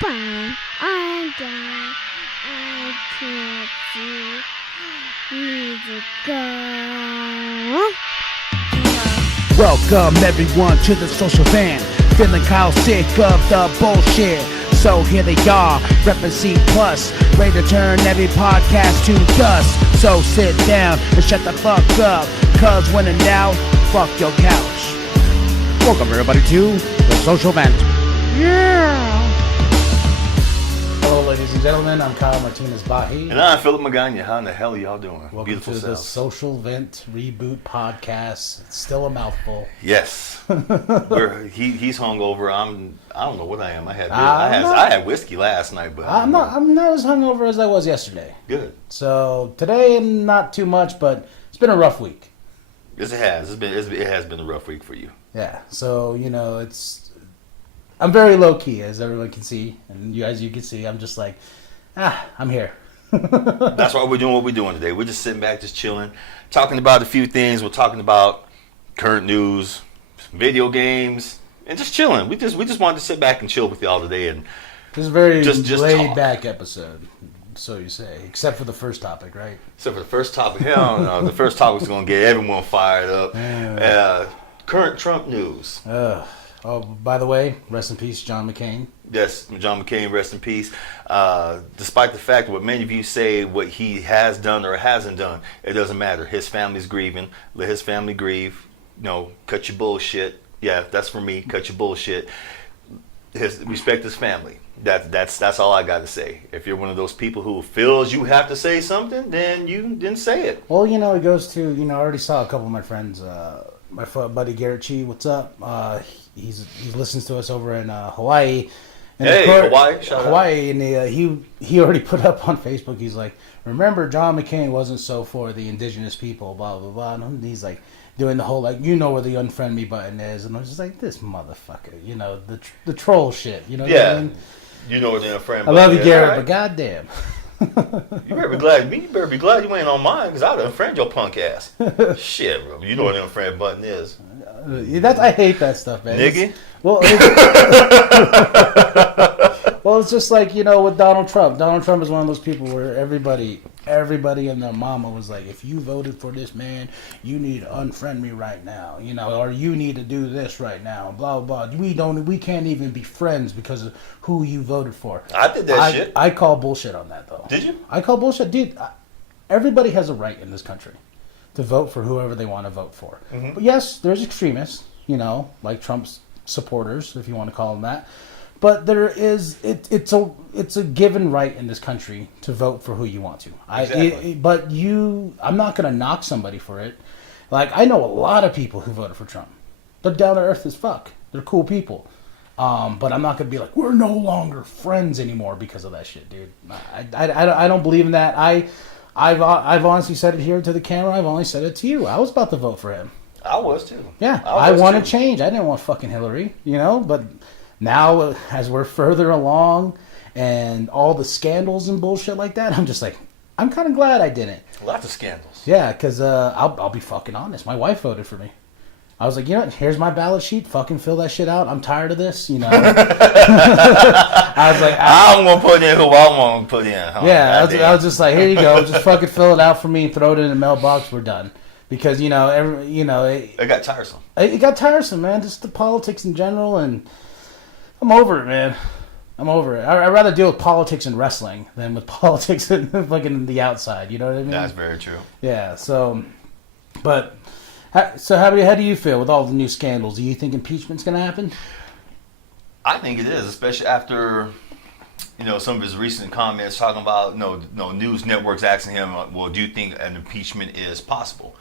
Fine, I'm done. I can't see. Need to go. Welcome everyone to the social van. Feeling Kyle sick of the bullshit. So here they are, reppin' C+, ready to turn every podcast to dust. So sit down and shut the fuck up, cause when in doubt, fuck your couch. Welcome everybody to the social vent. Yeah! Hello ladies and gentlemen, I'm Kyle Martinez-Bahi. And I'm Philip Magana. How in the hell are y'all doing? Welcome Beautiful to the selves. Social Vent Reboot Podcast. It's still a mouthful. Yes. He's hungover. I don't know what I am. I had whiskey last night, but I'm not as hungover as I was yesterday. Good. So today, not too much, but it's been a rough week. Yes, it has. It has been a rough week for you. Yeah. So I'm very low key, as everyone can see, and as you can see, I'm just like, I'm here. That's why we're doing what we're doing today. We're just sitting back, just chilling, talking about a few things. We're talking about current news, video games, and just chilling. We just wanted to sit back and chill with y'all today, and this is a very just laid back episode, so you say, except for the first topic, right? Except for the first topic. Hell no. The first topic is going to get everyone fired up. Current Trump news. Oh, by the way, rest in peace, John McCain. Yes, John McCain, rest in peace. Despite the fact what many of you say what he has done or hasn't done, it doesn't matter. His family's grieving. Let his family grieve. Cut your bullshit. Yeah, that's for me. Cut your bullshit. Respect his family. That's all I got to say. If you're one of those people who feels you have to say something, then you didn't say it. Well, it goes to, I already saw a couple of my friends. My buddy Garrett Chi, what's up? He listens to us over in Hawaii. And Hawaii! Shout out. Hawaii, and he already put up on Facebook. He's like, remember, John McCain wasn't so for the indigenous people, blah blah blah. And he's like doing the whole where the unfriend me button is, and I was just like, this motherfucker, the troll shit. You know what I mean? You know what the unfriend. I love you, Garrett, right? but goddamn. You better be glad you ain't on mine, because I'd unfriend your punk ass. Shit, bro. You know what the unfriend button is. I hate that stuff, man. Nigga? Well, it's just like, with Donald Trump. Donald Trump is one of those people where everybody and their mama was like, if you voted for this man, you need to unfriend me right now, or you need to do this right now, blah, blah, blah. We can't even be friends because of who you voted for. I did that shit. I call bullshit on that, though. Did you? I call bullshit. Dude, everybody has a right in this country to vote for whoever they want to vote for. Mm-hmm. But yes, there's extremists, like Trump's supporters, if you want to call them that. But there is it's a given right in this country to vote for who you want to. Exactly. I'm not going to knock somebody for it. Like, I know a lot of people who voted for Trump. They're down to earth as fuck. They're cool people. But I'm not going to be like, we're no longer friends anymore because of that shit, dude. I don't believe in that. I've honestly said it here to the camera. I've only said it to you. I was about to vote for him. I was too. Yeah, I wanted change. I didn't want fucking Hillary, but now as we're further along and all the scandals and bullshit like that, I'm just like, I'm kind of glad I didn't. Lots of scandals. Yeah, because I'll be fucking honest. My wife voted for me. I was like, here's my ballot sheet. Fucking fill that shit out. I'm tired of this, I was like, I'm going to put in who I want to put in. Yeah, I was just like, here you go. Just fucking fill it out for me. Throw it in the mailbox. We're done. Because, it got tiresome. It got tiresome, man. Just the politics in general, and I'm over it, man. I'm over it. I'd rather deal with politics and wrestling than with politics and fucking the outside. You know what I mean? That's very true. Yeah. So, how do you feel with all the new scandals? Do you think impeachment's going to happen? I think it is, especially after some of his recent comments talking about news networks asking him, well, do you think an impeachment is possible?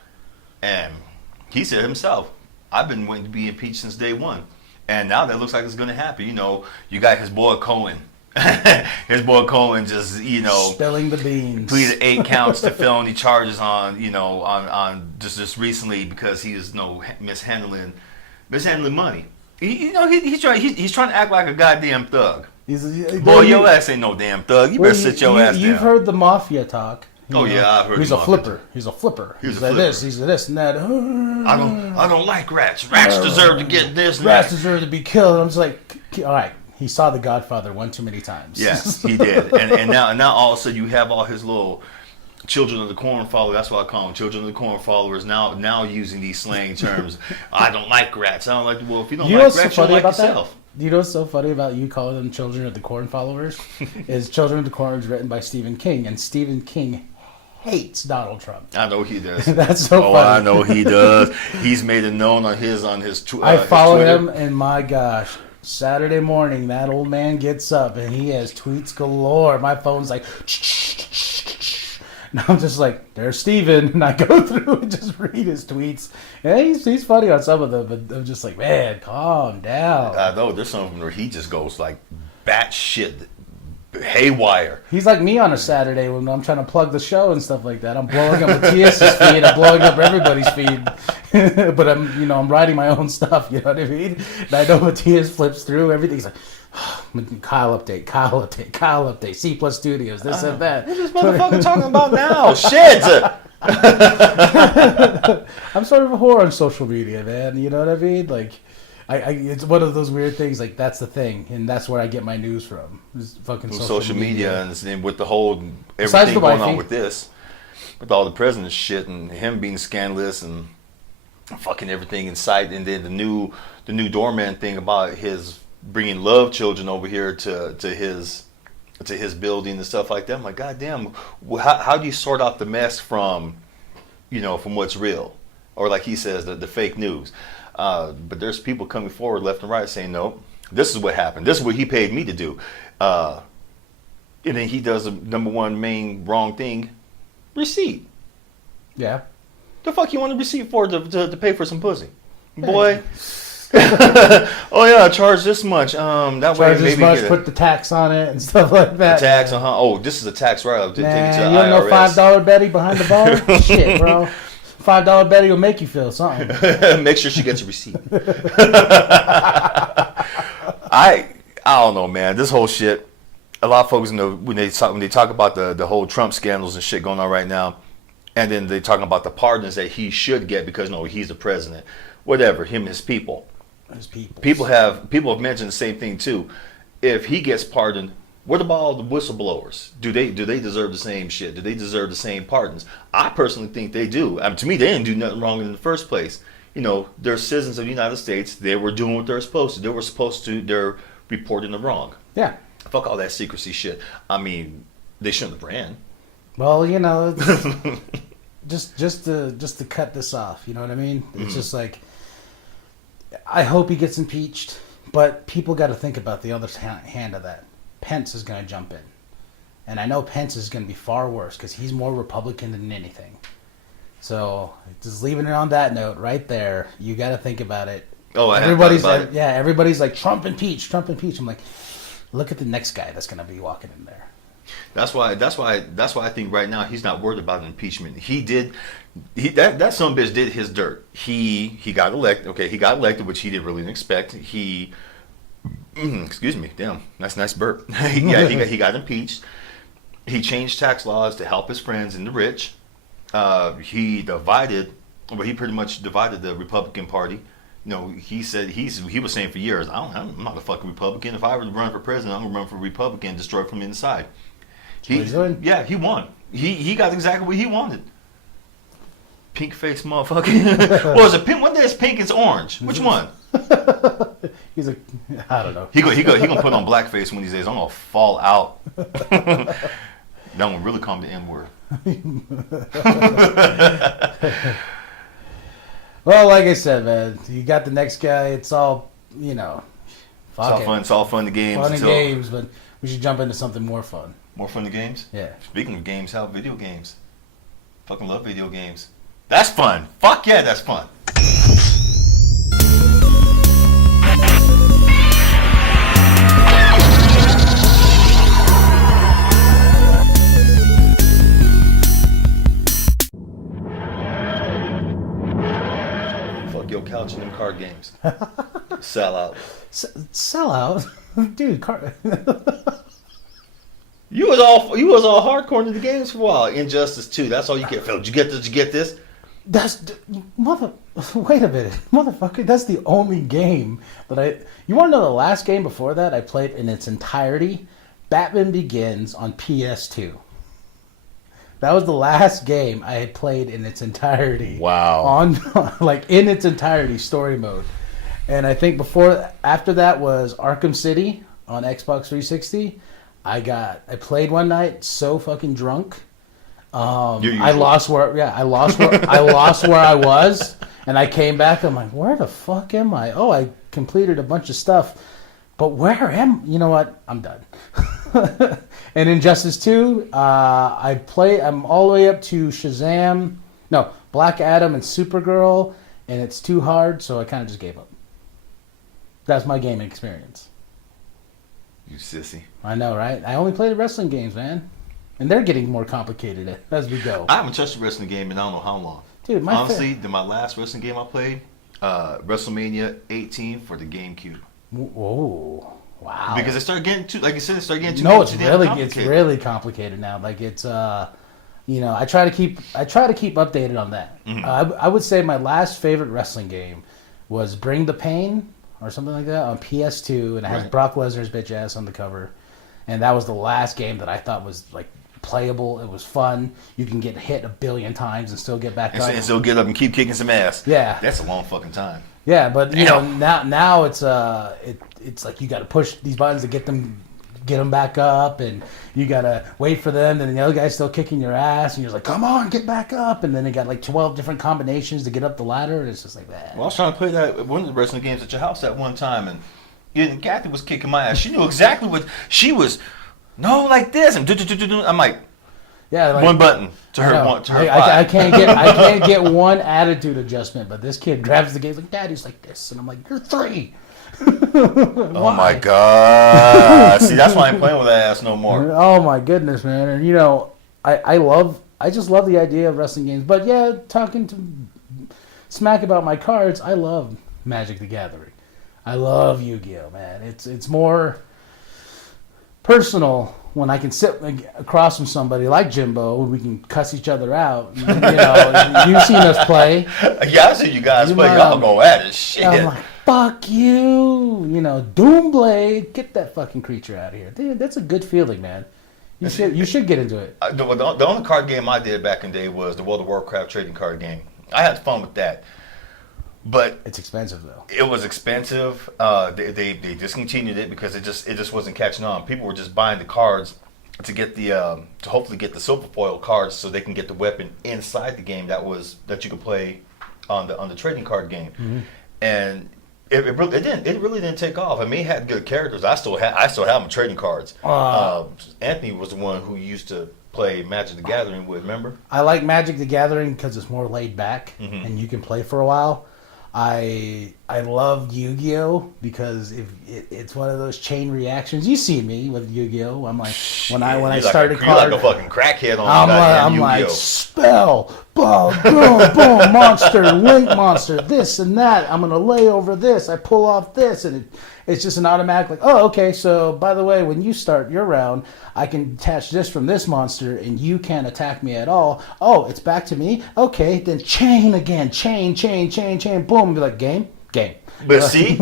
And he said himself, I've been waiting to be impeached since day one. And now that looks like it's going to happen. You got his boy Cohen. His boy Cohen just, spilling the beans. Pleaded 8 counts to felony charges on just recently because he is mishandling money. He's trying to act like a goddamn thug. Boy, your ass ain't no damn thug. You better sit your ass down. You've heard the mafia talk. Yeah, I've heard. He's a flipper. He's a flipper. He's like this. He's this and that. I don't like rats. Rats deserve to get this. Rats deserve to be killed. I'm just like, all right, He saw The Godfather one too many times. Yes, he did. And now all of a sudden you have all his little Children of the Corn followers. That's what I call them. Children of the Corn followers now using these slang terms. I don't like rats. I don't like. Well, if you don't like rats, you don't like yourself. You know what's so funny about you calling them Children of the Corn followers? Is Children of the Corn is written by Stephen King, and Stephen King hates Donald Trump. I know he does. That's so funny. I know he does. He's made it known on his I follow him, and my gosh, Saturday morning, that old man gets up, and he has tweets galore. My phone's like, and I'm just like, there's Steven. And I go through and just read his tweets. And he's funny on some of them, but I'm just like, man, calm down. I know. There's some of them where he just goes like batshit haywire. He's like me on a Saturday when I'm trying to plug the show and stuff like that. I'm blowing up Matthias's feed. I'm blowing up everybody's feed. But I'm writing my own stuff. You know what I mean? And I know Matthias flips through everything. He's like, Kyle update, C Plus Studios, this and that. What is this motherfucker talking about now? Shit! I'm sort of a whore on social media, man. You know what I mean? Like, it's one of those weird things. Like, that's the thing, and that's where I get my news from. Is fucking social media. And with the whole everything going on with this, with all the president's shit and him being scandalous and fucking everything in sight, and then the new doorman thing about his bringing love children over here to his building and stuff like that. I'm like, goddamn, how do you sort out the mess from what's real, or like he says, the fake news? But there's people coming forward left and right saying, no, this is what happened. This is what he paid me to do. And then he does the number one main wrong thing, receipt. Yeah. The fuck you want a receipt for to pay for some pussy, boy? Oh yeah, charge this much. That charge way this maybe much, put the tax on it and stuff like that. The tax, Oh, this is a tax write-off. Take it to the you don't IRS. know $5 Betty behind the bar? Shit, bro. $5 Betty will make you feel something. Make sure she gets a receipt. I don't know, man. This whole shit. A lot of folks know when they talk about the whole Trump scandals and shit going on right now, and then they talking about the pardons that he should get because he's the president. Whatever, him and his people. People have mentioned the same thing too. If he gets pardoned, what about all the whistleblowers? Do they deserve the same shit? Do they deserve the same pardons? I personally think they do. To me, they didn't do nothing wrong in the first place. They're citizens of the United States. They were doing what they're supposed to. They're reporting the wrong. Yeah. Fuck all that secrecy shit. They shouldn't have ran. Well, just to cut this off. You know what I mean? It's just like, I hope he gets impeached, but people got to think about the other hand of that. Pence is going to jump in. And I know Pence is going to be far worse because he's more Republican than anything. So just leaving it on that note right there, you got to think about it. Oh, everybody's like Trump impeached. I'm like, look at the next guy that's going to be walking in there. That's why I think right now he's not worried about impeachment. That son of a bitch did his dirt. He got elected. Okay, he got elected, which he didn't really expect. Excuse me, damn, that's a nice burp. he got impeached. He changed tax laws to help his friends and the rich. He pretty much divided the Republican Party. He said he was saying for years, I'm not a fucking Republican. If I were to run for president, I'm gonna run for Republican, destroy from the inside. He won. He got exactly what he wanted. Pink face motherfucker. What was it? Pink? One day it's pink, it's orange. Which one? He's like, I don't know. He gonna put on blackface one of these days. I'm gonna fall out. That one really called me the N-word. Well, like I said, man, you got the next guy. It's all It's all fun to games. Fun and games, but we should jump into something more fun. More fun to games? Yeah. Speaking of games, how video games? Fucking love video games. That's fun. Fuck yeah, that's fun. Fuck your couch and them card games. Sell out. Sell out? Dude, You was all hardcore into the games for a while. Injustice 2. That's all you get. Phil, did you get this? That's mother. Wait a minute, motherfucker! That's the only game that I. You want to know the last game before that I played in its entirety? Batman Begins on PS2. That was the last game I had played in its entirety. Wow. On like in its entirety, story mode. And I think after that was Arkham City on Xbox 360. I played one night so fucking drunk. I lost where I lost where I was, and I came back. I'm like, where the fuck am I? Oh, I completed a bunch of stuff, but where am? You know what? I'm done. And Injustice 2, I'm all the way up to Black Adam and Supergirl, and it's too hard, so I kind of just gave up. That's my gaming experience. You sissy. I know, right? I only play the wrestling games, man. And they're getting more complicated as we go. I haven't touched a wrestling game in I don't know how long. Dude, honestly, my last wrestling game I played, WrestleMania 18 for the GameCube. Whoa. Wow. Because it started getting too, like you said, No, it's really complicated now. Like it's I try to keep updated on that. Mm-hmm. I would say my last favorite wrestling game was Bring the Pain or something like that on PS2, and it has Brock Lesnar's bitch ass on the cover. And that was the last game that I thought was like playable. It was fun. You can get hit a billion times and still get back up. And still get up and keep kicking some ass. Yeah. That's a long fucking time. Yeah, but now it's like you got to push these buttons to get them back up, and you got to wait for them, and the other guy's still kicking your ass, and you're like, come on, get back up, and then they got like 12 different combinations to get up the ladder, and it's just like that. Well, I was trying to play one of the wrestling games at your house at one time, and Kathy was kicking my ass. She knew exactly what she was. No, like this, and I'm like, yeah, like, one button to her one. To her I can't get one attitude adjustment, but this kid grabs the game like, Daddy's like this, and I'm like, you're 3. Oh my god! See, that's why I ain't playing with that ass no more. Oh my goodness, man! And I just love the idea of wrestling games. But yeah, talking to smack about my cards, I love Magic the Gathering. I love Yu-Gi-Oh, man. It's more personal when I can sit across from somebody like Jimbo and we can cuss each other out. You've seen us play. Yeah, I've seen you guys play. Y'all go at it. Shit. I'm like, fuck you. Doomblade. Get that fucking creature out of here. Dude, that's a good feeling, man. You should get into it. The only card game I did back in the day was the World of Warcraft trading card game. I had fun with that. But it's expensive though. It was expensive. They discontinued it because it just wasn't catching on. People were just buying the cards to get to hopefully get the silver foil cards so they can get the weapon inside the game that you could play on the trading card game. Mm-hmm. And it really didn't take off. I mean, it had good characters. I still have my trading cards. Anthony was the one who used to play Magic the Gathering with. Remember? I like Magic the Gathering because it's more laid back and you can play for a while. I love Yu-Gi-Oh because it's one of those chain reactions. You see me with Yu-Gi-Oh. I'm like when I started you're like a fucking crackhead on I'm Yu-Gi-Oh. Like spell, boom, boom, boom, monster, link monster, this and that. I'm gonna lay over this. I pull off this, and it's just an automatic like, oh, okay. So by the way, when you start your round, I can attach this from this monster, and you can't attack me at all. Oh, it's back to me. Okay, then chain again, chain, boom. Be like game. But see,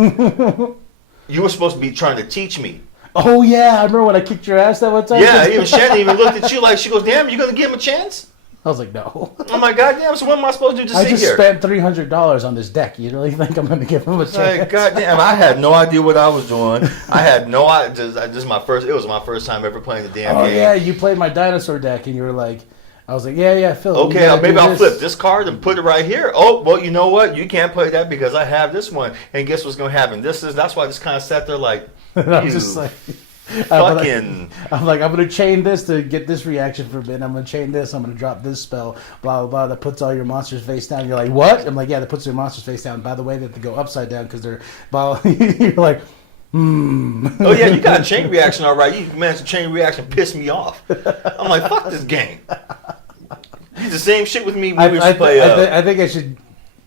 you were supposed to be trying to teach me. Oh yeah, I remember when I kicked your ass that one time. Yeah, even Shannon even looked at you like she goes, "Damn, you gonna give him a chance?" I was like, no. Oh my goddamn! So what am I supposed to do? I just spent $300 on this deck. You really think I'm going to give him a chance? Like, goddamn! I had no idea what I was doing. I had no idea. This is my first. It was my first time ever playing the damn game. Oh yeah, you played my dinosaur deck, and you were like, I was like, yeah, Phil. Okay, maybe I'll flip this card and put it right here. Oh, well, you know what? You can't play that because I have this one. And guess what's going to happen? That's why I just kind of sat there like, I'm just like, fucking. I'm like, I'm going to chain this to get this reaction for a bit. I'm going to chain this. I'm going to drop this spell. Blah, blah, blah. That puts all your monsters face down. You're like, what? I'm like, yeah, that puts your monsters face down. By the way, they have to go upside down because they're, blah. You're like, Oh, yeah, you got a chain reaction all right. You managed to chain reaction piss me off. I'm like, fuck this game. You the same shit with me when we play. I think I should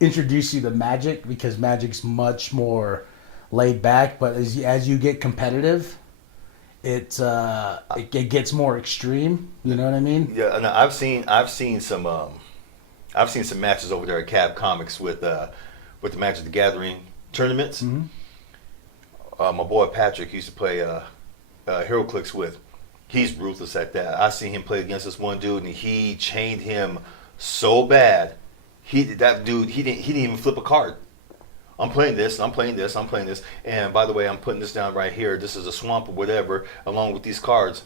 introduce you to Magic because Magic's much more laid back. But as you get competitive, it gets more extreme. You know what I mean? Yeah, and I've seen some I've seen some matches over there at Cab Comics with the Magic the Gathering tournaments. Mm-hmm. My boy Patrick used to play HeroClix with. He's ruthless at that. I seen him play against this one dude, and he chained him so bad. That dude he didn't even flip a card. I'm playing this, I'm playing this, I'm playing this, and by the way, I'm putting this down right here. This is a swamp or whatever, along with these cards.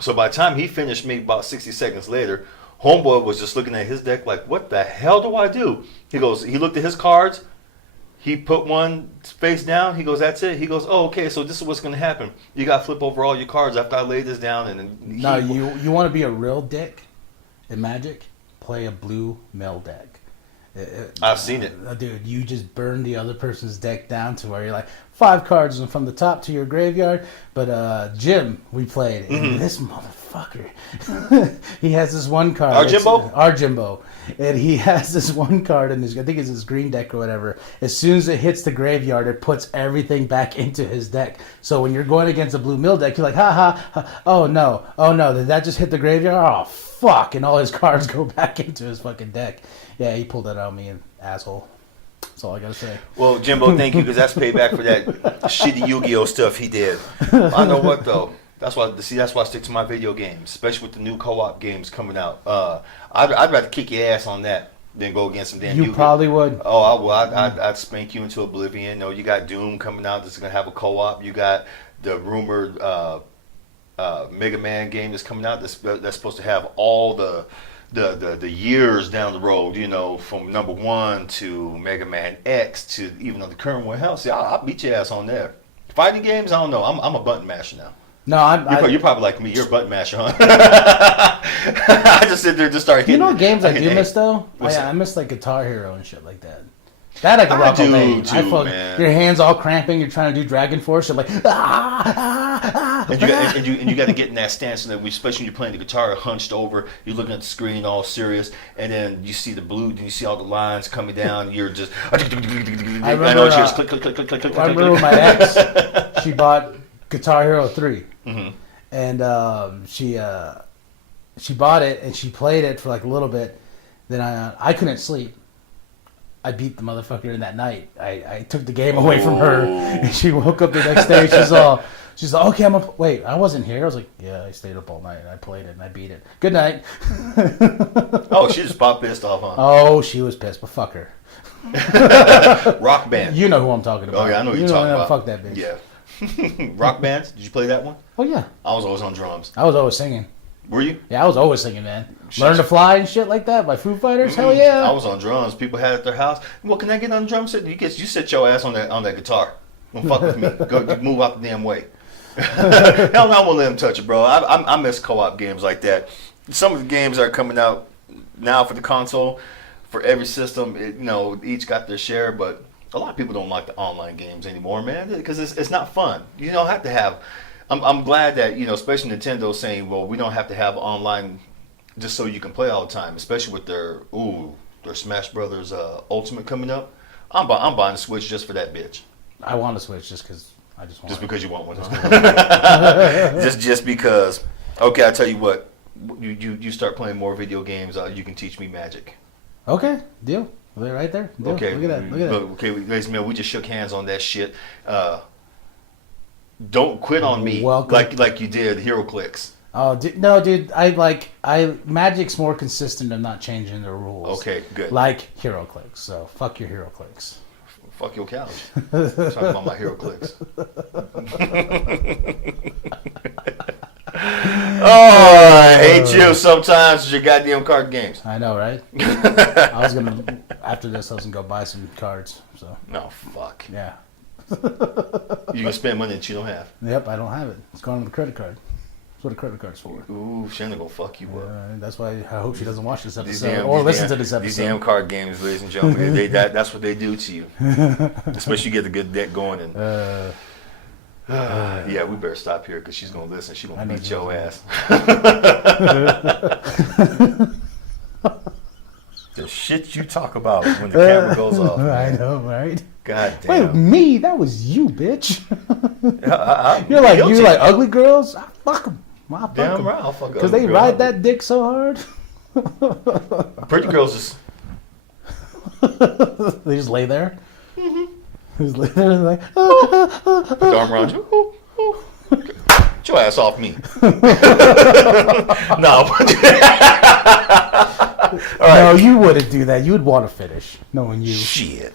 So by the time he finished, maybe about 60 seconds later, homeboy was just looking at his deck like, what the hell do I do? He looked at his cards, he put one face down, he goes, that's it. He goes, oh, okay, so this is what's going to happen. You got to flip over all your cards after I lay this down. And no, you want to be a real dick in Magic? Play a blue mill deck. I've seen it. Dude, you just burn the other person's deck down to where you're like 5 cards from the top to your graveyard. But Jim, we played, and this motherfucker, he has this one card. Our Jimbo. And he has this one card in his, I think it's his green deck or whatever. As soon as it hits the graveyard, it puts everything back into his deck. So when you're going against a blue mill deck, you're like, ha, oh no, did that just hit the graveyard? Oh, fuck. And all his cards go back into his fucking deck. Yeah, he pulled that on me, asshole. That's all I gotta say. Well, Jimbo, thank you, because that's payback for that shitty Yu-Gi-Oh stuff he did. I know what though. That's why I stick to my video games, especially with the new co-op games coming out. I'd rather kick your ass on that than go against some damn Yu-Gi-Oh. You probably would. Oh, I would. I'd spank you into oblivion. No, you got Doom coming out that's gonna have a co-op. You got the rumored Mega Man game that's coming out that's supposed to have all the years down the road, you know, from number 1 to Mega Man X to even on the current one. Hell, see, I'll beat your ass on there. Fighting games, I don't know. I'm a button masher now. No, you're probably like me. You're a button masher, huh? I just sit there and just start hitting. You know what games I do miss though? I miss like Guitar Hero and shit like that. That I can rock all day. Man. Your hands all cramping. You're trying to do Dragon Force. You're like, and you got to get in that stance, and especially when you're playing the guitar hunched over, you're looking at the screen all serious, and then you see the blue, and you see all the lines coming down. You're just, I know it's just click. I remember with my ex, she bought Guitar Hero 3, and she bought it and she played it for like a little bit. Then I couldn't sleep. I beat the motherfucker in that night. I took the game away from her, and she woke up the next day. She's like, okay, wait, I wasn't here. I was like, yeah, I stayed up all night, and I played it, and I beat it. Good night. Oh, she just popped pissed off, huh? Oh, she was pissed, but fuck her. Rock Band. You know who I'm talking about. Oh, yeah, I know who you're talking about. Fuck that bitch. Yeah. Rock Bands? Did you play that one? Oh, yeah. I was always on drums. I was always singing. Were you? Yeah, I was always singing, man. Learn to Fly and shit like that by Foo Fighters. Hell yeah! I was on drums. People had it at their house. Well, can I get on the drum set? You sit your ass on that guitar. Don't fuck with me. Go move out the damn way. Hell no, I won't let them touch it, bro. I miss co-op games like that. Some of the games that are coming out now for the console, for every system, each got their share, but a lot of people don't like the online games anymore, man, because it's not fun. You don't have to have. I'm glad that, especially Nintendo's saying, well, we don't have to have online just so you can play all the time, especially with their Smash Brothers Ultimate coming up. I'm buying a Switch just for that bitch. I want a Switch just because I just want Just because you want one. Huh? just because. Okay, I tell you what. You start playing more video games, you can teach me Magic. Okay, deal. Right there. Deal. Okay. Look at that. Okay, ladies and gentlemen, we just shook hands on that shit. Don't quit on me like you did HeroClix. Oh no, dude! Magic's more consistent of not changing the rules. Okay, good. Like HeroClix, so fuck your HeroClix. Fuck your couch. Talking about my HeroClix. Oh, I hate you sometimes with your goddamn card games. I know, right? After this, I was gonna go buy some cards. So. No, fuck. Yeah. You can spend money that you don't have. Yep, I don't have it. It's gone on the credit card. That's what a credit card's for. Ooh, Shannon gonna fuck you up. That's why I hope she doesn't watch this episode or listen to this episode. These damn card games, ladies and gentlemen, that's what they do to you. Especially you get the good deck going. And yeah, we better stop here because she's gonna listen. She's gonna beat your ass. The shit you talk about when the camera goes off. I know, right? God damn. Wait, me? That was you, bitch. You're like ugly girls? Fuck them. Damn right, I'll fuck because they ride that dick so hard. Pretty girls just They just lay there. They just lay there and like, Put the arm around you. Get your ass off me. No. All right. No, you wouldn't do that. You would want to finish, knowing you. Shit.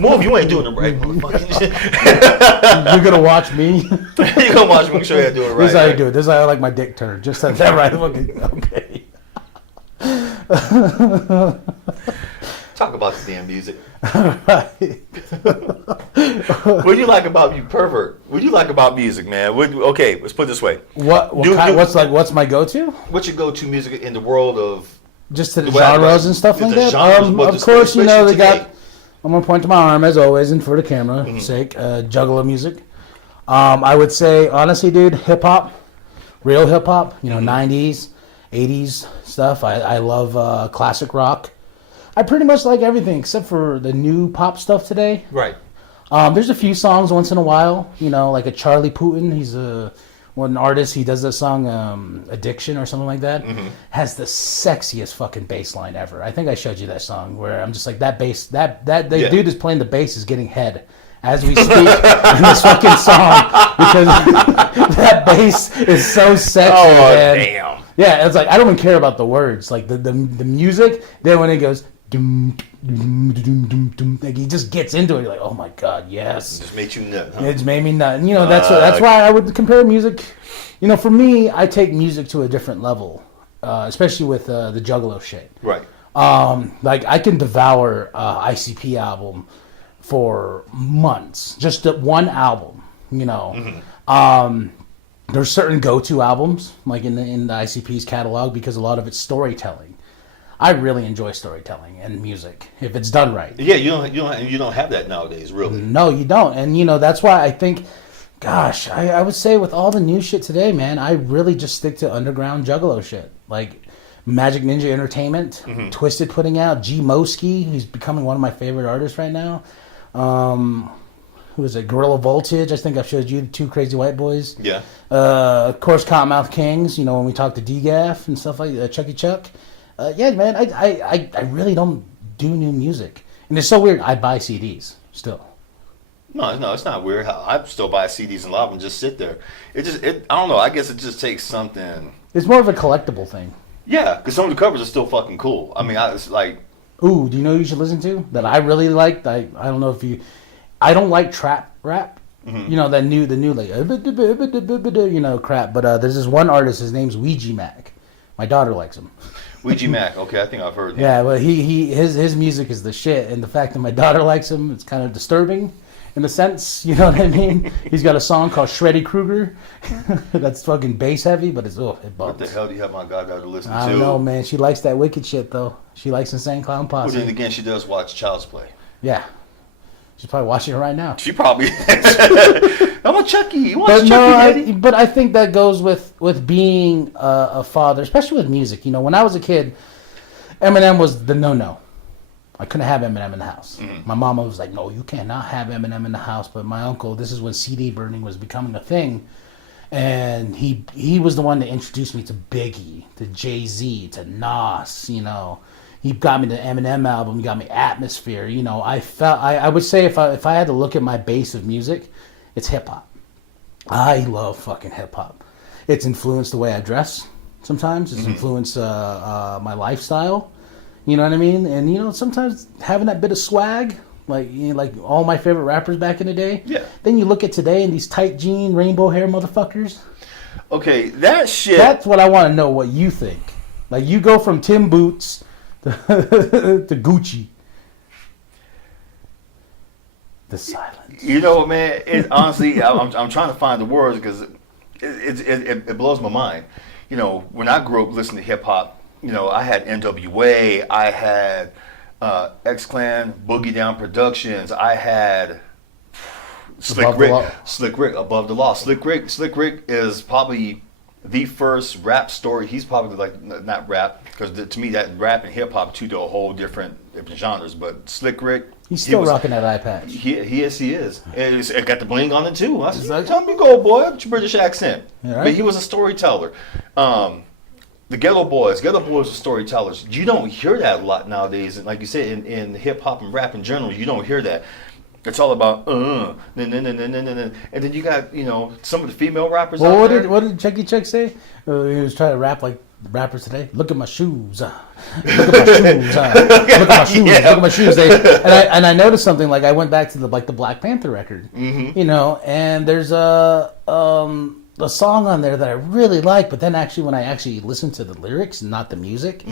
Move, you ain't doing it right, motherfucker. You're gonna watch me. You're gonna watch me make sure I do it right. This is how you do it. This is how I like my dick turned. Just said that right. Okay. Talk about the damn music. Right. What do you like about you, pervert? What do you like about music, man? Okay, let's put it this way. What's my go-to? What's your go-to music in the world of? Just to the genres and stuff like that. Of course, they got. I'm gonna point to my arm as always, and for the camera sake, juggalo music. I would say honestly, dude, hip hop, real hip hop. 90s, 80s stuff. I love classic rock. I pretty much like everything except for the new pop stuff today. Right. There's a few songs once in a while, like a Charlie Putin. He's one artist. He does that song "Addiction" or something like that. Has the sexiest fucking bass line ever. I think I showed you that song where I'm just like that bass. Dude is playing the bass is getting head as we speak in this fucking song because that bass is so sexy. Oh man. Damn. Yeah, it's like I don't even care about the words. Like the music. Then when it goes. Like he just gets into it. You're like, oh my god, yes. It just made you nut. Huh? It just made me nut. And, that's why I would compare music. For me, I take music to a different level, especially with the Juggalo shit. Right. Like I can devour ICP album for months, just one album. There's certain go-to albums like in the ICP's catalog because a lot of it's storytelling. I really enjoy storytelling and music if it's done right. Yeah, you don't have that nowadays, really. No, you don't, and that's why I think, gosh, I would say with all the new shit today, man, I really just stick to underground Juggalo shit, like Magic Ninja Entertainment, Twisted putting out G Moski, who's becoming one of my favorite artists right now. Who is it? Gorilla Voltage. I think I showed you the Two Crazy White Boys. Yeah. Of course, Cottonmouth Kings. When we talk to D-Gaff and stuff like that, Chucky Chuck. Yeah, man, I really don't do new music. And it's so weird. I buy CDs still. No, it's not weird. I still buy CDs and a lot of them just sit there. I don't know. I guess it just takes something. It's more of a collectible thing. Yeah, because some of the covers are still fucking cool. I mean, it's like. Ooh, do you know who you should listen to that I really liked? I don't know if you. I don't like trap rap. The new like crap. But there's this one artist. His name's Ouija Mac. My daughter likes him. Ouija Mac. Okay, I think I've heard that. Yeah, well, his music is the shit, and the fact that my daughter likes him, it's kind of disturbing, in a sense. You know what I mean? He's got a song called Shreddy Krueger, that's fucking bass heavy, but it bumps. What the hell do you have my goddaughter to listen to? I don't know, man. She likes that wicked shit though. She likes Insane Clown Posse. Well, then again, she does watch Child's Play. Yeah. She's probably watching it right now. She probably. I'm a Chucky. You watch Chucky, but I think that goes with being a father, especially with music. When I was a kid, Eminem was the no-no. I couldn't have Eminem in the house. My mama was like, no, you cannot have Eminem in the house. But my uncle, this is when CD burning was becoming a thing. And he was the one that introduced me to Biggie, to Jay-Z, to Nas, He got me the Eminem album. He got me Atmosphere. I would say if I had to look at my base of music, it's hip hop. I love fucking hip hop. It's influenced the way I dress. Sometimes it's influenced my lifestyle. You know what I mean? And sometimes having that bit of swag, like all my favorite rappers back in the day. Yeah. Then you look at today and these tight jean, rainbow hair motherfuckers. Okay, that shit. That's what I want to know. What you think? Like you go from Tim Boots to Gucci. The silence. Man. Honestly, I'm trying to find the words because it blows my mind. When I grew up listening to hip hop, I had NWA, I had X Clan, Boogie Down Productions, I had Slick Rick, Above the Law. Slick Rick is probably the first rap story. He's probably like not rap because to me that rap and hip hop two are whole different genres. But Slick Rick, he's still rocking that eye patch. He is. And it got the bling on it too. I said, "Tell me, go boy, with your British accent." Right. But he was a storyteller. the Ghetto Boys are storytellers. You don't hear that a lot nowadays. And like you said, in hip hop and rap in general, you don't hear that. It's all about and then you got some of the female rappers. Well, out there. what did Chucky Chuck say? He was trying to rap like rappers today. Look at my shoes. Look at my shoes. Look at my shoes. Yeah. Look at my shoes. And I noticed something. Like I went back to the Black Panther record. Mm-hmm. And there's a song on there that I really like. But then actually, when I actually listened to the lyrics, not the music,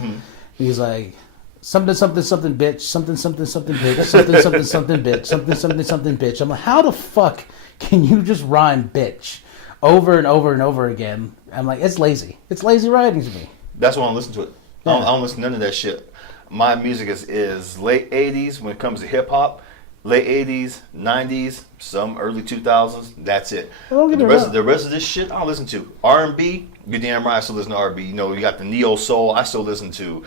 he's like. Something, something, something, bitch. Something, something, something, bitch. Something, something, something, bitch. Something, something, something, bitch. I'm like, how the fuck can you just rhyme bitch over and over and over again? I'm like, it's lazy. It's lazy writing to me. That's why I don't listen to it. Yeah. I don't listen to none of that shit. My music is late 80s when it comes to hip hop. Late 80s, 90s, some early 2000s. That's it. The rest of this shit, I don't listen to. R&B, you damn right I still listen to R&B. You got the neo soul. I still listen to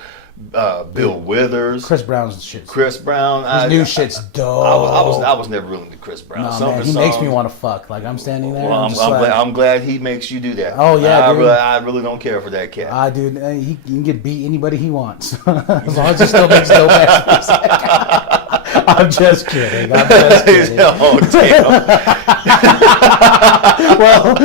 Bill Withers, Chris Brown's shit. Chris Brown. His new shit's dope. I was never really into Chris Brown. No, man, he makes me want to fuck. Like I'm standing there. Well, I'm glad he makes you do that. Oh yeah, I really don't care for that cat. Dude, he can get beat anybody he wants as long as he still makes dope ass music. I'm just kidding. Oh damn. Well,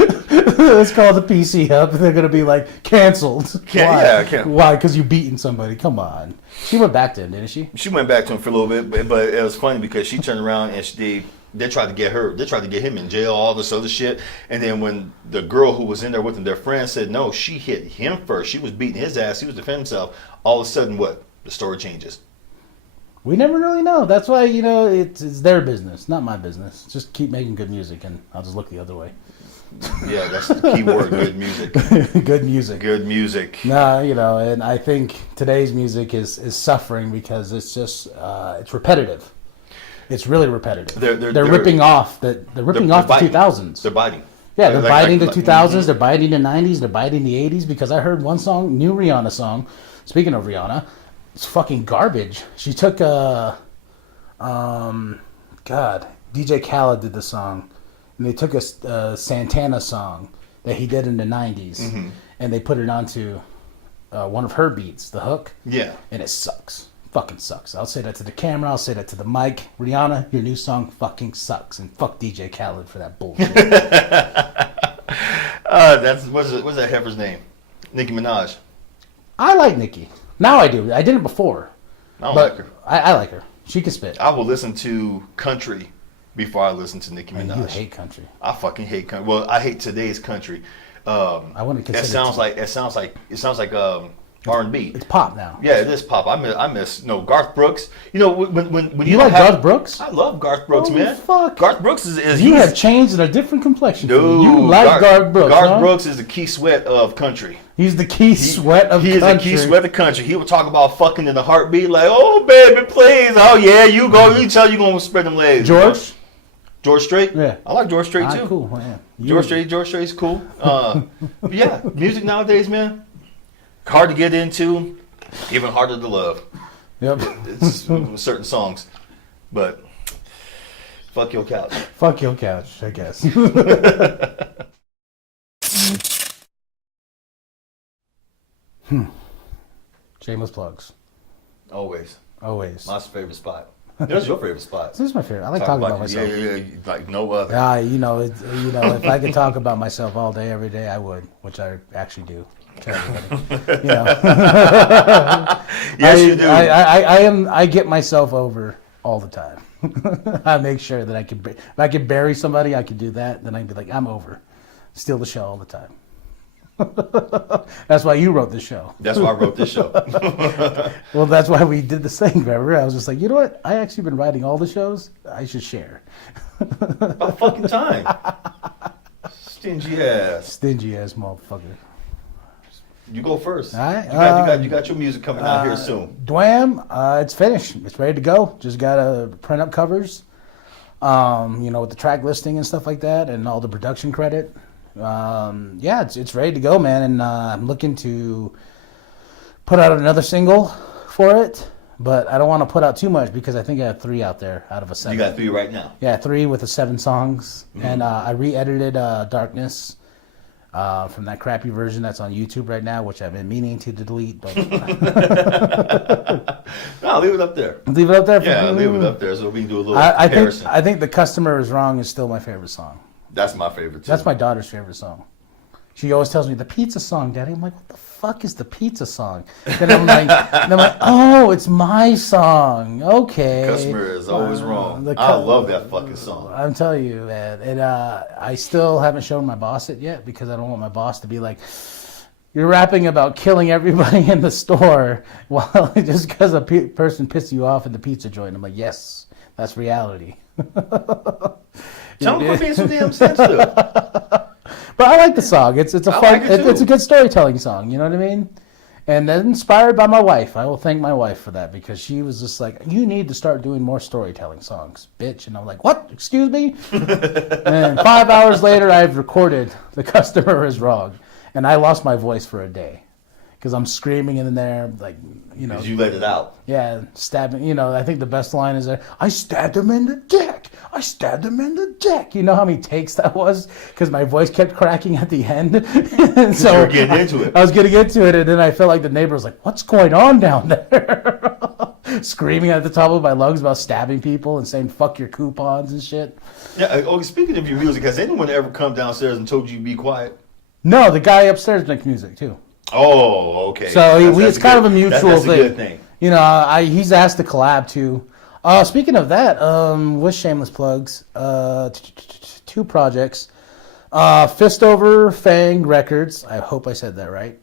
it's called the PC Hub. They're gonna be like canceled. Why? Why? Because you beating somebody. Come on. She went back to him, didn't she? She went back to him for a little bit, but it was funny because she turned around and they tried to get her. They tried to get him in jail, all this other shit. And then when the girl who was in there with him, their friend said no, she hit him first. She was beating his ass. He was defending himself. All of a sudden, what? The story changes. We never really know. That's why, it's their business, not my business. Just keep making good music, and I'll just look the other way. Yeah, that's the key word, good music. Good music. Good music. No, and I think today's music is suffering because it's just, it's repetitive. It's really repetitive. They're ripping off the 2000s. They're biting. Yeah, they're biting the 2000s, they're biting the 90s, they're biting the 80s, because I heard one song, new Rihanna song, speaking of Rihanna, it's fucking garbage. She took DJ Khaled did the song, and they took a Santana song that he did in the 90s, and they put it onto one of her beats, the hook. Yeah. And it sucks. Fucking sucks. I'll say that to the camera, I'll say that to the mic. Rihanna, your new song fucking sucks, and fuck DJ Khaled for that bullshit. What's that heifer's name? Nicki Minaj. I like Nicki. Now I do. I didn't before. I don't like her. I like her. She can spit. I will listen to country before I listen to Nicki Minaj. You hate country. I fucking hate country. Well, I hate today's country. I wouldn't consider it sounds like R&B. It's pop now. Yeah, it is pop. I miss Garth Brooks. When you like Garth Brooks? I love Garth Brooks, man. Fuck. Garth Brooks is you have changed in a different complexion. Dude, you like Garth Brooks. Garth Brooks is the Key Sweat of country. He's the Key Sweat of country. He is the Key Sweat of country. He would talk about fucking in the heartbeat, like, oh baby, please, oh yeah, you go, you tell you gonna spread them legs. George Strait? Yeah. I like George Strait too. Cool. Yeah. George Strait's cool. Yeah, music nowadays, man, hard to get into, even harder to love. Yep. It's certain songs, but fuck your couch. Fuck your couch, I guess. Shameless plugs. Always. My favorite spot. What's your favorite spot? This is my favorite. I like talking about myself. Yeah, like no other. If I could talk about myself all day, every day, I would, which I actually do. To everybody. Yes, you do. I get myself over all the time. I make sure that if I could bury somebody, I could do that. Then I'd be like, I'm over. Steal the show all the time. That's why you wrote this show. That's why I wrote this show. Well, that's why we did this thing, remember? I was just like, you know what? I actually been writing all the shows. I should share. About fucking time. Stingy ass motherfucker. You go first. All right. You got your music coming out here soon. Dwam, it's finished. It's ready to go. Just got to print up covers, with the track listing and stuff like that, and all the production credit. It's ready to go, man. And I'm looking to put out another single for it, but I don't want to put out too much because I think I have 3 out there out of a 7. You got 3 right now. Yeah, 3 with the 7 songs, and I re-edited Darkness. from that crappy version that's on YouTube right now, which I've been meaning to delete. But No, leave it up there. leave it up there. Yeah, leave it up there so we can do a little comparison. I think The Customer Is Wrong is still my favorite song. That's my favorite too. That's my daughter's favorite song. She always tells me, the pizza song, Daddy. I'm like, what the fuck is the pizza song? Then I'm like, oh, it's my song. Okay. Customer is always wrong. I love that fucking song. I'm telling you, man. And I still haven't shown my boss it yet because I don't want my boss to be like, you're rapping about killing everybody in the store while just because a person pissed you off in the pizza joint. I'm like, yes, that's reality. Tell them to make some damn sense to it. But I like the song. It's a fun. like it It's a too. good storytelling song. You know what I mean? And then inspired by my wife. I will thank my wife for that because she was just like, you need to start doing more storytelling songs, bitch. And I'm like, what? Excuse me? And 5 hours later, I've recorded The Customer Is Wrong. And I lost my voice for a day because I'm screaming in there, like, you know. Because you let it out. Yeah, stabbing. You know, I think the best line is, I stabbed him in the dick. I stabbed him in the dick. You know how many takes that was? Because my voice kept cracking at the end. And so You were getting into it. I was getting into it, and then I felt like the neighbor was like, what's going on down there? Screaming at the top of my lungs about stabbing people and saying, fuck your coupons and shit. Yeah. Oh, speaking of your music, has anyone ever come downstairs and told you to be quiet? No, the guy upstairs makes music, too. Oh, okay. So it's kind of a mutual that's thing. a good thing. You know, he's asked to collab too. Speaking of that, with shameless plugs, 2 projects. Fist Over Fang Records, I hope I said that right,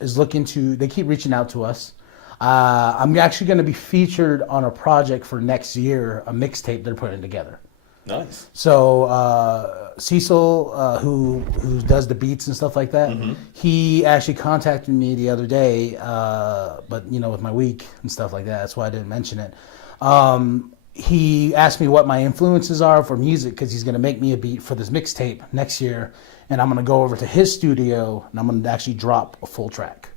is looking to, they keep reaching out to us. I'm actually going to be featured on a project for next year, a mixtape they're putting together. Nice. So Cecil, who does the beats and stuff like that, he actually contacted me the other day, but you know, with my week and stuff like that, that's why I didn't mention it. He asked me what my influences are for music because he's going to make me a beat for this mixtape next year, and I'm going to go over to his studio and I'm going to actually drop a full track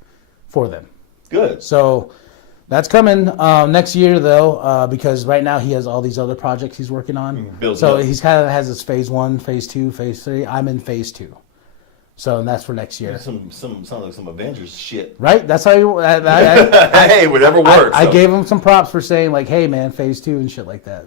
for them. Good. So that's coming next year, though, because right now he has all these other projects he's working on. So he's kind of has his phase 1, phase 2, phase 3. I'm in phase 2. So that's for next year. Sound like some Avengers shit. Right? That's how Hey, whatever works. I gave him some props for saying, like, hey, man, phase 2 and shit like that.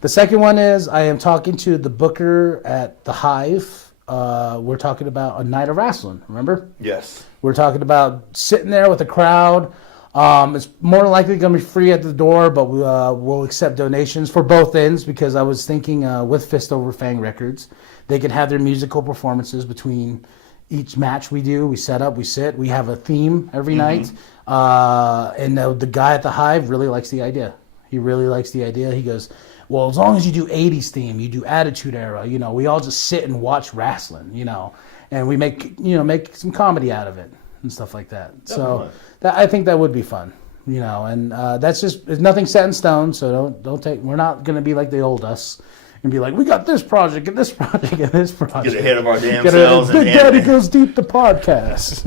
The second one is I am talking to the booker at the Hive. We're talking about a night of wrestling, remember? Yes. We're talking about sitting there with a crowd. It's more than likely going to be free at the door, but we'll accept donations for both ends because I was thinking with Fist Over Fang Records, they can have their musical performances between each match we do. We set up, we sit, we have a theme every night. And the guy at the Hive really likes the idea. He really likes the idea. He goes, well, as long as you do 80s theme, you do Attitude Era, you know, we all just sit and watch wrestling, you know, and we make some comedy out of it and stuff like that. So I think that would be fun, you know, and that's just, there's nothing set in stone. So don't take, we're not going to be like the old us and be like, we got this project and this project and this project. Get ahead of our damn selves. Big Daddy Goes Deep, the podcast.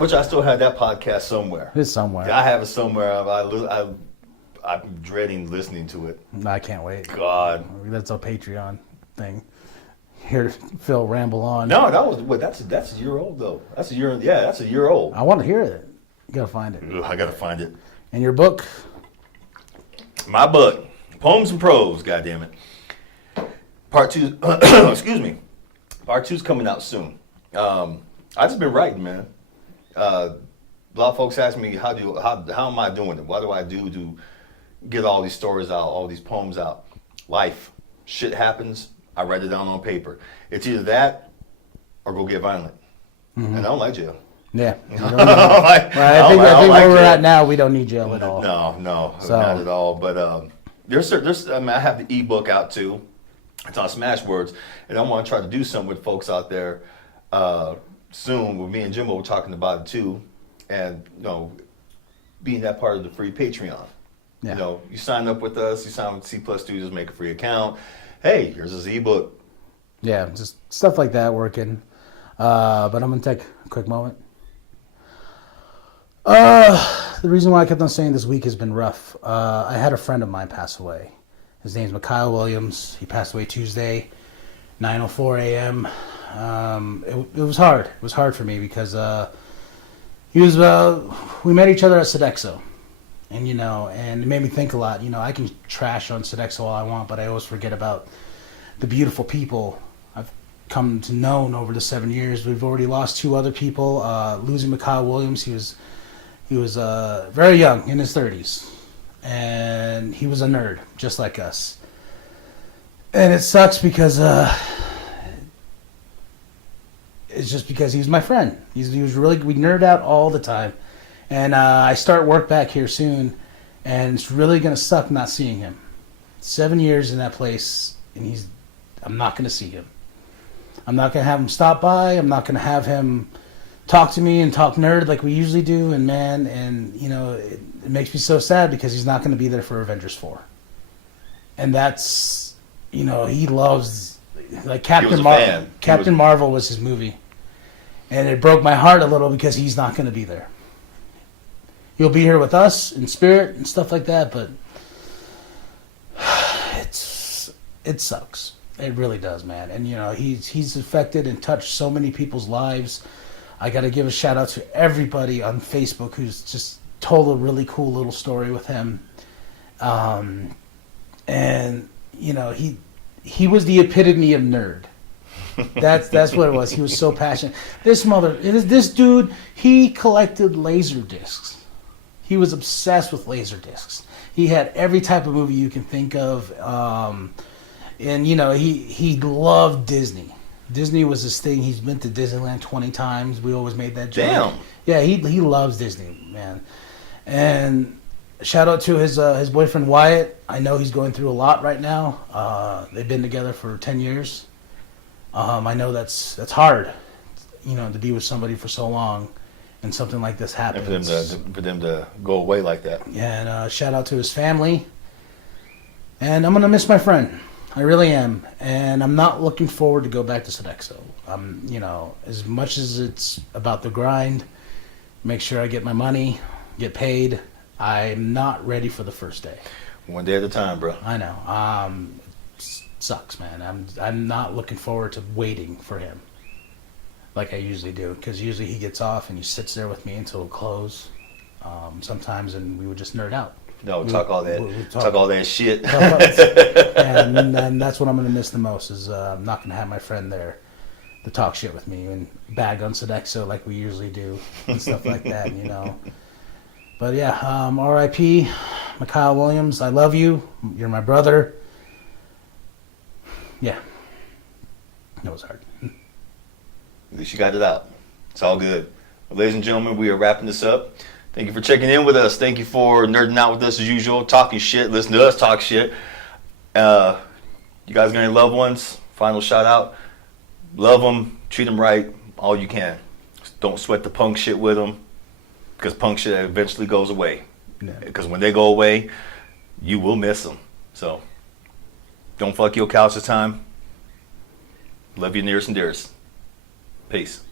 Which I still have that podcast somewhere. It's somewhere. I have it somewhere. I'm dreading listening to it. I can't wait. God. That's a Patreon thing. Hear Phil ramble on. No, that's a year old though. That's a year old. I want to hear it. You gotta find it. Ugh, I gotta find it. And your book? My book, Poems and Prose. God damn it. Part 2. Excuse me. Part 2's coming out soon. I just been writing, man. A lot of folks ask me how am I doing it? What do I do to get all these stories out, all these poems out? Life, shit happens. I write it down on paper. It's either that or go get violent. And I don't like jail. Yeah. I think where we're at now, we don't need jail at all. No, So- not at all. But there's I have the ebook out too. It's on Smashwords, and I want to try to do something with folks out there soon. With me and Jimbo, we're talking about it too, and being that part of the free Patreon. Yeah. You sign up with us. You sign with C Plus Studios, make a free account. Hey, here's this ebook. Yeah, just stuff like that working. But I'm going to take a quick moment. The reason why I kept on saying this week has been rough. I had a friend of mine pass away. His name's Mykyle Williams. He passed away Tuesday, 9:04 a.m. It was hard. It was hard for me because he was. We met each other at Sodexo, and and it made me think a lot. I can trash on Sodexo all I want, but I always forget about the beautiful people I've come to know over the 7 years. We've already lost 2 other people. Losing Mykyle Williams, he was very young, in his 30s, and he was a nerd just like us. And it sucks because it's just because he was my friend. He was really, we nerd out all the time. And I start work back here soon, and it's really going to suck not seeing him. 7 years in that place, and I'm not going to see him. I'm not going to have him stop by. I'm not going to have him talk to me and talk nerd like we usually do. And man, it makes me so sad because he's not going to be there for Avengers 4. And that's, he loves, like Captain Marvel. Captain Marvel was his movie. And it broke my heart a little because he's not going to be there. He'll be here with us in spirit and stuff like that, but it sucks. It really does, man. And he's affected and touched so many people's lives. I got to give a shout out to everybody on Facebook who's just told a really cool little story with him. And he was the epitome of nerd. That's what it was. He was so passionate. This dude, he collected laser discs. He was obsessed with laser discs. He had every type of movie you can think of. And he loved Disney. Disney was his thing. He's been to Disneyland 20 times. We always made that joke. Damn. Yeah, he loves Disney, man. And shout out to his boyfriend Wyatt. I know he's going through a lot right now. They've been together for 10 years. I know that's hard, to be with somebody for so long, and something like this happens. And for them to go away like that. Yeah, and shout out to his family. And I'm gonna miss my friend. I really am, and I'm not looking forward to go back to Sodexo. As much as it's about the grind, make sure I get my money, get paid. I'm not ready for the first day. One day at a time, bro. I know. Sucks, man. I'm not looking forward to waiting for him like I usually do, because usually he gets off and he sits there with me until close. Sometimes, and we would just nerd out. No, talk all that shit. And that's what I'm going to miss the most is I'm not going to have my friend there to talk shit with me and bag on Sodexo like we usually do and stuff like that, But yeah, R.I.P. Mykyle Williams. I love you. You're my brother. Yeah. It was hard. At least you got it out. It's all good. Well, ladies and gentlemen, we are wrapping this up. Thank you for checking in with us. Thank you for nerding out with us as usual, talking shit, listening to us talk shit. You guys got any loved ones? Final shout out. Love them, treat them right, all you can. Don't sweat the punk shit with them, because punk shit eventually goes away. Because when they go away, you will miss them. So don't fuck your couch this time. Love your nearest and dearest. Peace.